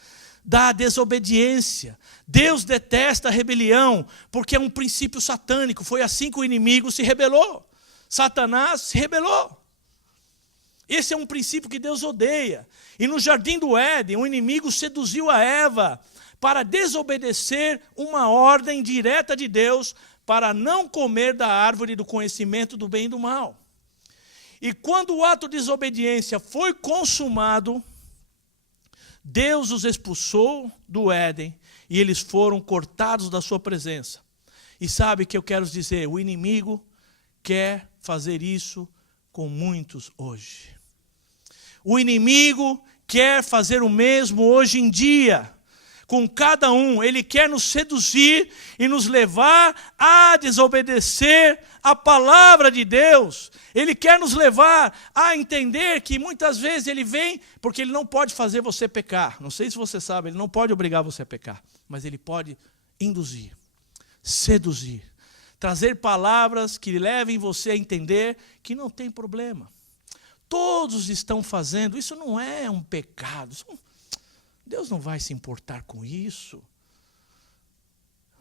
da desobediência. Deus detesta a rebelião, porque é um princípio satânico. Foi assim que o inimigo se rebelou. Satanás se rebelou. Esse é um princípio que Deus odeia. E no jardim do Éden, o inimigo seduziu a Eva para desobedecer uma ordem direta de Deus para não comer da árvore do conhecimento do bem e do mal. E quando o ato de desobediência foi consumado, Deus os expulsou do Éden e eles foram cortados da sua presença. E sabe o que eu quero dizer? O inimigo quer fazer isso com muitos hoje. O inimigo quer fazer o mesmo hoje em dia. Com cada um, ele quer nos seduzir e nos levar a desobedecer a palavra de Deus. Ele quer nos levar a entender que muitas vezes ele vem, porque ele não pode fazer você pecar. Não sei se você sabe, ele não pode obrigar você a pecar, mas ele pode induzir, seduzir, trazer palavras que levem você a entender que não tem problema. Todos estão fazendo, isso não é um pecado, Deus não vai se importar com isso.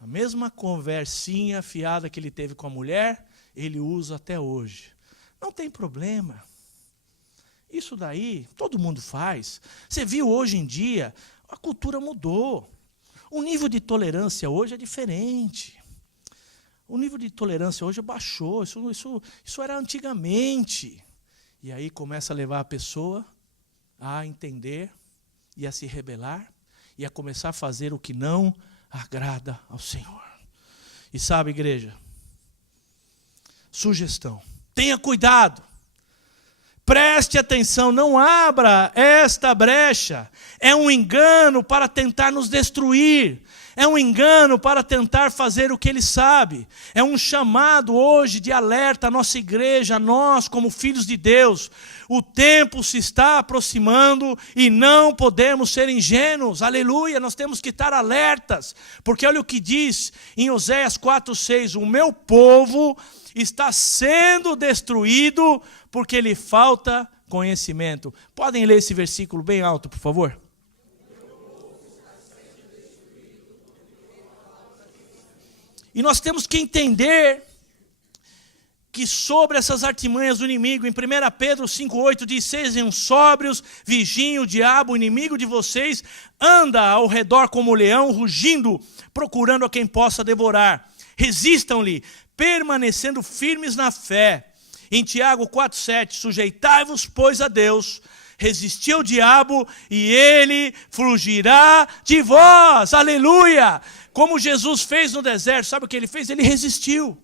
A mesma conversinha fiada que ele teve com a mulher, ele usa até hoje. Não tem problema. Isso daí, todo mundo faz. Você viu hoje em dia, a cultura mudou. O nível de tolerância hoje é diferente. O nível de tolerância hoje baixou. Isso era antigamente. E aí começa a levar a pessoa a entender e a se rebelar, e a começar a fazer o que não agrada ao Senhor. E sabe, igreja, sugestão, tenha cuidado, preste atenção, não abra esta brecha, é um engano para tentar nos destruir, é um engano para tentar fazer o que ele sabe, é um chamado hoje de alerta à nossa igreja, a nós como filhos de Deus. O tempo se está aproximando e não podemos ser ingênuos, aleluia, nós temos que estar alertas, porque olha o que diz em Oséias 4:6, o meu povo está sendo destruído porque lhe falta conhecimento. Podem ler esse versículo bem alto, por favor? E nós temos que entender que sobre essas artimanhas do inimigo, em 1 Pedro 5,8 diz, sejam sóbrios, vigiem, o diabo, o inimigo de vocês, anda ao redor como leão, rugindo, procurando a quem possa devorar. Resistam-lhe, permanecendo firmes na fé. Em Tiago 4,7, sujeitai-vos, pois, a Deus, resisti ao diabo e ele fugirá de vós, aleluia! Como Jesus fez no deserto, sabe o que ele fez? Ele resistiu.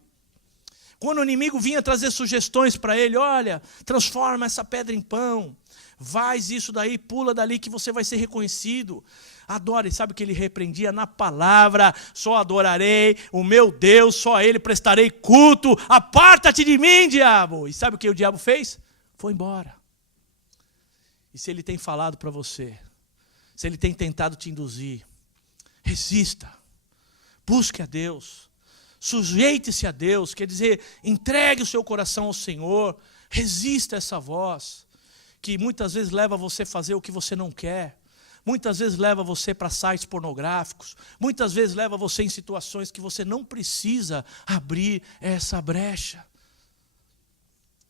Quando o inimigo vinha trazer sugestões para ele, olha, transforma essa pedra em pão, faz isso daí, pula dali que você vai ser reconhecido. Adore, sabe o que ele repreendia na palavra? Só adorarei o meu Deus, só a ele prestarei culto, aparta-te de mim, diabo. E sabe o que o diabo fez? Foi embora. E se ele tem falado para você, se ele tem tentado te induzir, resista, busque a Deus, sujeite-se a Deus, quer dizer, entregue o seu coração ao Senhor, resista a essa voz, que muitas vezes leva você a fazer o que você não quer, muitas vezes leva você para sites pornográficos, muitas vezes leva você em situações que você não precisa abrir essa brecha.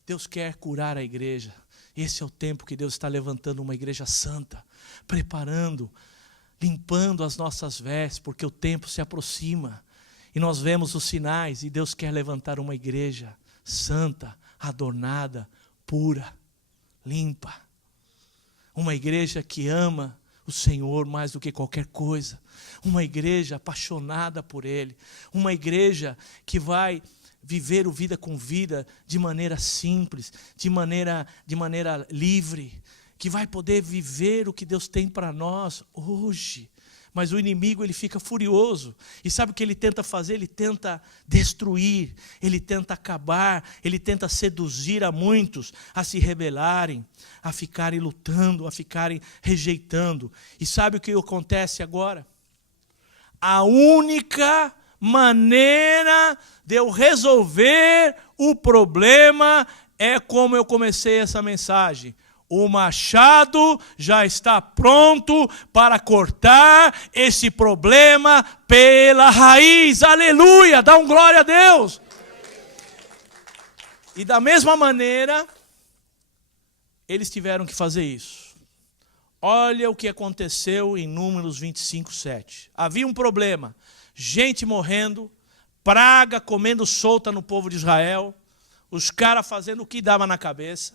Deus quer curar a igreja. Esse é o tempo que Deus está levantando uma igreja santa, preparando, limpando as nossas vestes, porque o tempo se aproxima. E nós vemos os sinais, e Deus quer levantar uma igreja santa, adornada, pura, limpa. Uma igreja que ama o Senhor mais do que qualquer coisa. Uma igreja apaixonada por Ele. Uma igreja que vai viver o vida com vida de maneira simples, de maneira livre. Que vai poder viver o que Deus tem para nós hoje. Mas o inimigo, ele fica furioso. E sabe o que ele tenta fazer? Ele tenta destruir, ele tenta acabar, ele tenta seduzir a muitos a se rebelarem, a ficarem lutando, a ficarem rejeitando. E sabe o que acontece agora? A única maneira de eu resolver o problema é como eu comecei essa mensagem. O machado já está pronto para cortar esse problema pela raiz. Aleluia! Dá um glória a Deus! E da mesma maneira, eles tiveram que fazer isso. Olha o que aconteceu em Números 25, 7. Havia um problema. Gente morrendo, praga comendo solta no povo de Israel. Os caras fazendo o que dava na cabeça.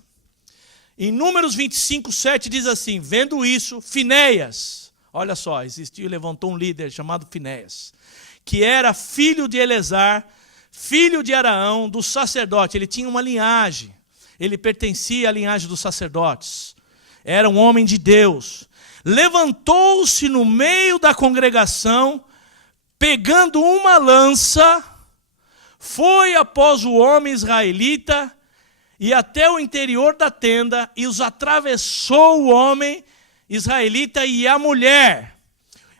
Em Números 25, 7 diz assim, vendo isso, Finéias, olha só, existiu e levantou um líder chamado Finéias, que era filho de Eleazar, filho de Araão, do sacerdote. Ele tinha uma linhagem, ele pertencia à linhagem dos sacerdotes, era um homem de Deus. Levantou-se no meio da congregação, pegando uma lança, foi após o homem israelita, e até o interior da tenda, e os atravessou o homem israelita e a mulher,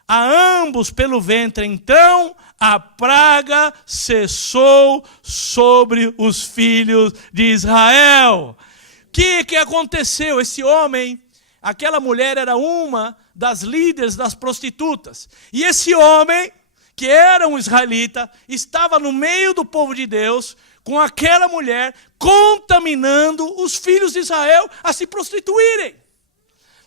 a ambos pelo ventre. Então a praga cessou sobre os filhos de Israel. O que aconteceu? Esse homem, aquela mulher era uma das líderes das prostitutas. E esse homem, que era um israelita, estava no meio do povo de Deus, com aquela mulher, contaminando os filhos de Israel a se prostituírem,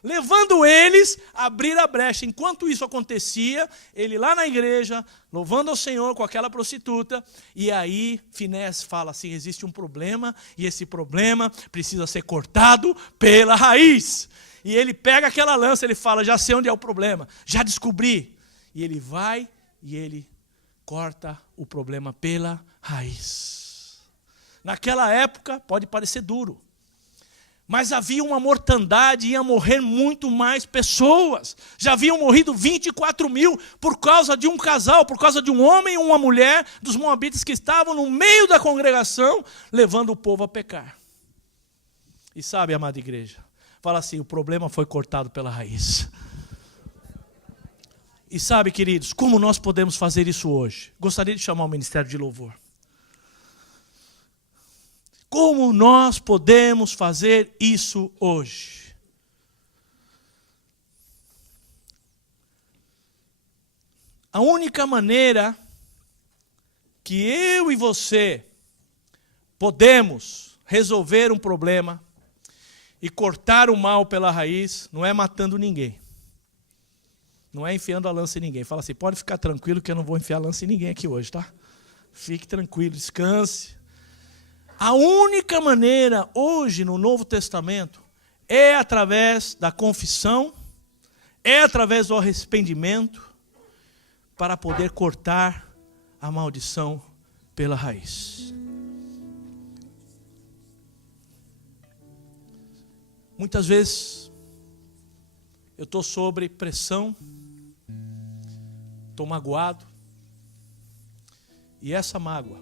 levando eles a abrir a brecha. Enquanto isso acontecia, ele lá na igreja, louvando ao Senhor com aquela prostituta, e aí Finéias fala assim, existe um problema, e esse problema precisa ser cortado pela raiz. E ele pega aquela lança, ele fala, já sei onde é o problema, já descobri. E ele vai e ele corta o problema pela raiz. Naquela época, pode parecer duro, mas havia uma mortandade, ia morrer muito mais pessoas. Já haviam morrido 24 mil por causa de um casal, por causa de um homem e uma mulher dos moabitas que estavam no meio da congregação, levando o povo a pecar. E sabe, amada igreja, fala assim, o problema foi cortado pela raiz. E sabe, queridos, como nós podemos fazer isso hoje? Gostaria de chamar o Ministério de Louvor. Como nós podemos fazer isso hoje? A única maneira que eu e você podemos resolver um problema e cortar o mal pela raiz não é matando ninguém. Não é enfiando a lança em ninguém. Fala assim, pode ficar tranquilo que eu não vou enfiar a lança em ninguém aqui hoje, tá? Fique tranquilo, descanse. A única maneira hoje no Novo Testamento é através da confissão, é através do arrependimento, para poder cortar a maldição pela raiz. Muitas vezes eu estou sob pressão, estou magoado, e essa mágoa,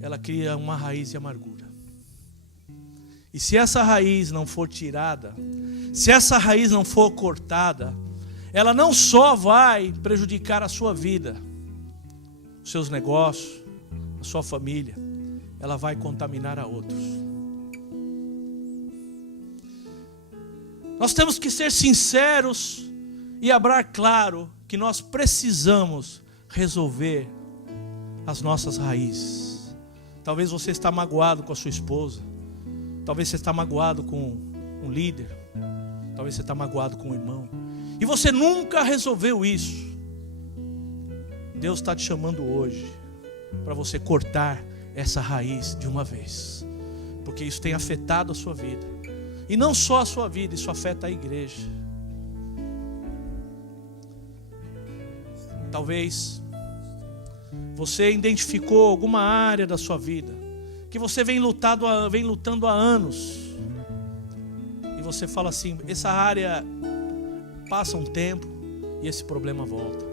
ela cria uma raiz de amargura. E se essa raiz não for tirada, se essa raiz não for cortada, ela não só vai prejudicar a sua vida, os seus negócios, a sua família, ela vai contaminar a outros. Nós temos que ser sinceros e hablar claro que nós precisamos resolver as nossas raízes. Talvez você está magoado com a sua esposa. Talvez você está magoado com um líder. Talvez você está magoado com um irmão. E você nunca resolveu isso. Deus está te chamando hoje para você cortar essa raiz de uma vez. Porque isso tem afetado a sua vida. E não só a sua vida, isso afeta a igreja. Talvez você identificou alguma área da sua vida que você vem lutando há anos. E você fala assim, essa área passa um tempo e esse problema volta.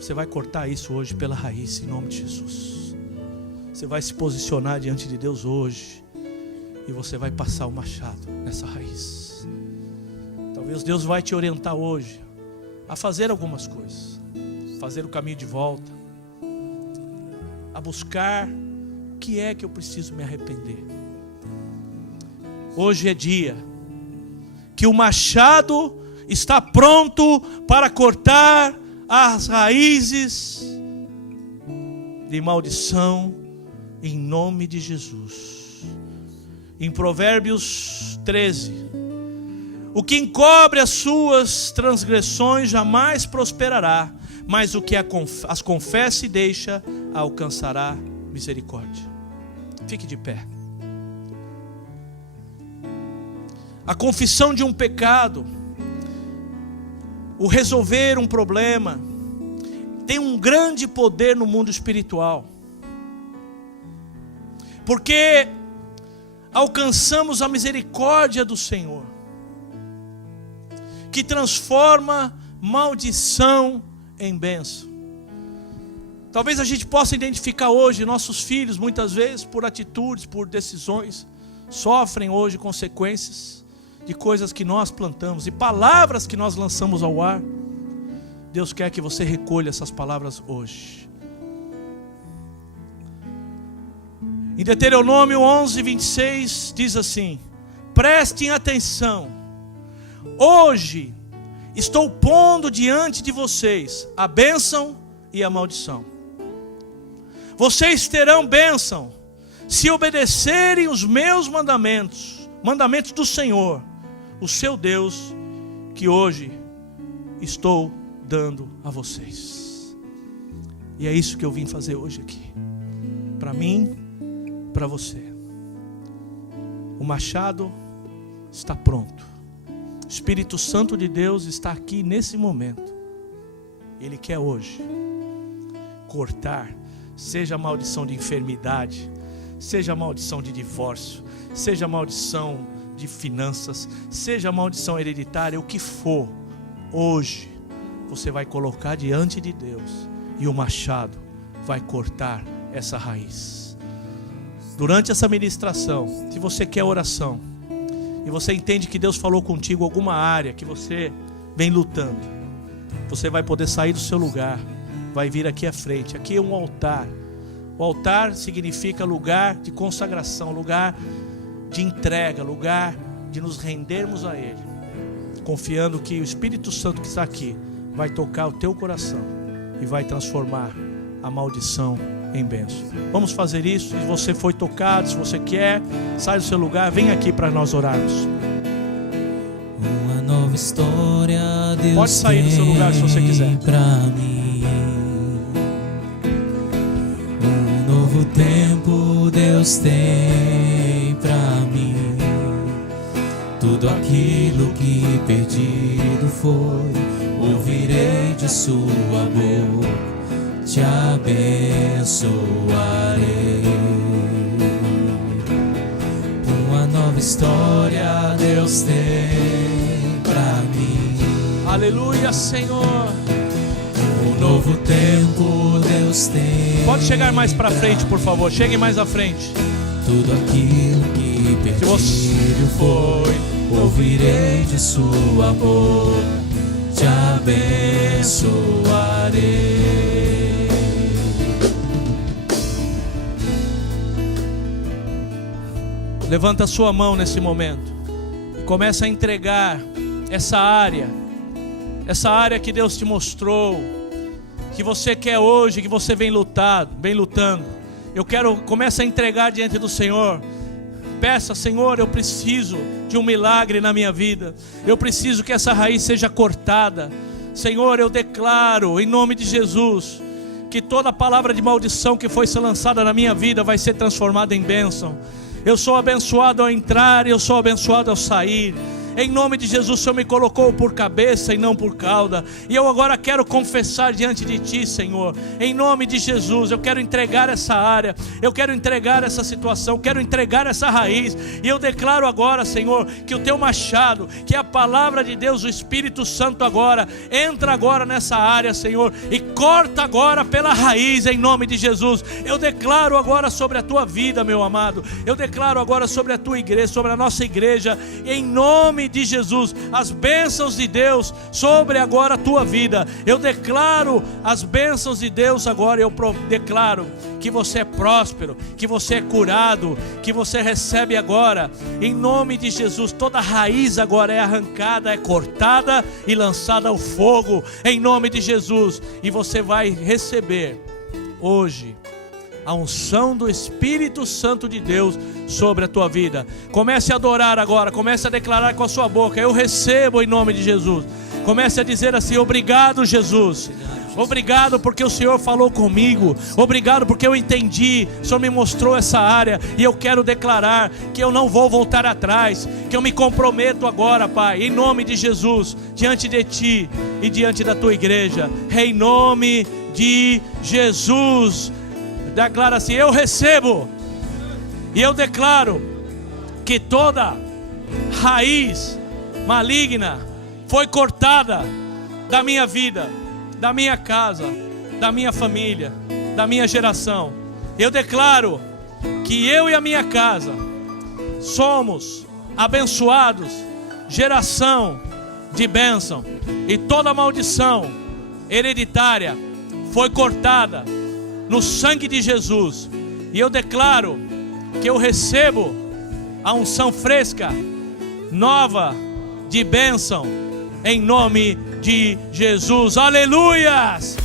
Você vai cortar isso hoje pela raiz, em nome de Jesus. Você vai se posicionar diante de Deus hoje e você vai passar o machado nessa raiz. Talvez Deus vai te orientar hoje a fazer algumas coisas, fazer o caminho de volta, a buscar o que é que eu preciso me arrepender. Hoje é dia que o machado está pronto para cortar as raízes de maldição em nome de Jesus. Em Provérbios 13, o que encobre as suas transgressões jamais prosperará, mas o que as confessa e deixa alcançará misericórdia. Fique de pé. A confissão de um pecado, o resolver um problema, tem um grande poder no mundo espiritual. Porque alcançamos a misericórdia do Senhor, que transforma maldição em bênção. Talvez a gente possa identificar hoje nossos filhos, muitas vezes, por atitudes, por decisões, sofrem hoje consequências de coisas que nós plantamos e palavras que nós lançamos ao ar. Deus quer que você recolha essas palavras hoje. Em Deuteronômio 11:26 diz assim: prestem atenção, hoje estou pondo diante de vocês a bênção e a maldição. Vocês terão bênção se obedecerem os meus mandamentos, mandamentos do Senhor, o seu Deus, que hoje estou dando a vocês. E é isso que eu vim fazer hoje aqui, para mim, para você. O machado está pronto. O Espírito Santo de Deus está aqui nesse momento. Ele quer hoje cortar, seja a maldição de enfermidade, seja a maldição de divórcio, seja a maldição de finanças, seja a maldição hereditária, o que for, hoje você vai colocar diante de Deus e o machado vai cortar essa raiz. Durante essa ministração, se você quer oração e você entende que Deus falou contigo alguma área que você vem lutando, você vai poder sair do seu lugar, vai vir aqui à frente. Aqui é um altar. O altar significa lugar de consagração, lugar de entrega, lugar de nos rendermos a Ele, confiando que o Espírito Santo que está aqui vai tocar o teu coração e vai transformar a maldição em bênção. Vamos fazer isso. Se você foi tocado, se você quer, sai do seu lugar, vem aqui para nós orarmos. Uma nova história Deus pode sair do seu lugar se você quiser. Pra mim, um novo tempo Deus tem pra mim. Tudo aquilo que perdido foi, ouvirei de sua boca, te abençoarei. Uma nova história Deus tem pra mim. Aleluia, Senhor. Um novo tempo Deus tem. Pode chegar mais para frente, por favor. Chegue mais à frente. Tudo aquilo que perdido foi, ouvirei de sua boca, te abençoarei. Levanta a sua mão nesse momento e começa a entregar essa área que Deus te mostrou, que você quer hoje, que você vem lutando, Comece a entregar diante do Senhor. Peça: Senhor, eu preciso de um milagre na minha vida. Eu preciso que essa raiz seja cortada. Senhor, eu declaro em nome de Jesus que toda palavra de maldição que foi lançada na minha vida vai ser transformada em bênção. Eu sou abençoado ao entrar e eu sou abençoado ao sair. Em nome de Jesus, o Senhor me colocou por cabeça e não por cauda. E eu agora quero confessar diante de Ti, Senhor. Em nome de Jesus, eu quero entregar essa área. Eu quero entregar essa situação. Quero entregar essa raiz. E eu declaro agora, Senhor, que o Teu machado, que a palavra de Deus, o Espírito Santo agora, entra agora nessa área, Senhor, e corta agora pela raiz, em nome de Jesus. Eu declaro agora sobre a Tua vida, meu amado. Eu declaro agora sobre a Tua igreja, sobre a nossa igreja, em nome de Jesus, as bênçãos de Deus sobre agora a tua vida. Eu declaro as bênçãos de Deus agora. Eu declaro que você é próspero, que você é curado, que você recebe agora, em nome de Jesus. Toda raiz agora é arrancada, é cortada e lançada ao fogo, em nome de Jesus. E você vai receber hoje a unção do Espírito Santo de Deus sobre a tua vida. Comece a adorar agora, comece a declarar com a sua boca: eu recebo em nome de Jesus. Comece a dizer assim: obrigado, Jesus. Obrigado porque o Senhor falou comigo. Obrigado porque eu entendi. O Senhor me mostrou essa área. E eu quero declarar que eu não vou voltar atrás. Que eu me comprometo agora, Pai, em nome de Jesus, diante de Ti e diante da Tua igreja. Em nome de Jesus. Declara assim: eu recebo. E eu declaro que toda raiz maligna foi cortada da minha vida, da minha casa, da minha família, da minha geração. Eu declaro que eu e a minha casa somos abençoados, geração de bênção. E toda maldição hereditária foi cortada no sangue de Jesus. E eu declaro que eu recebo a unção fresca, nova, de bênção, em nome de Jesus. Aleluias!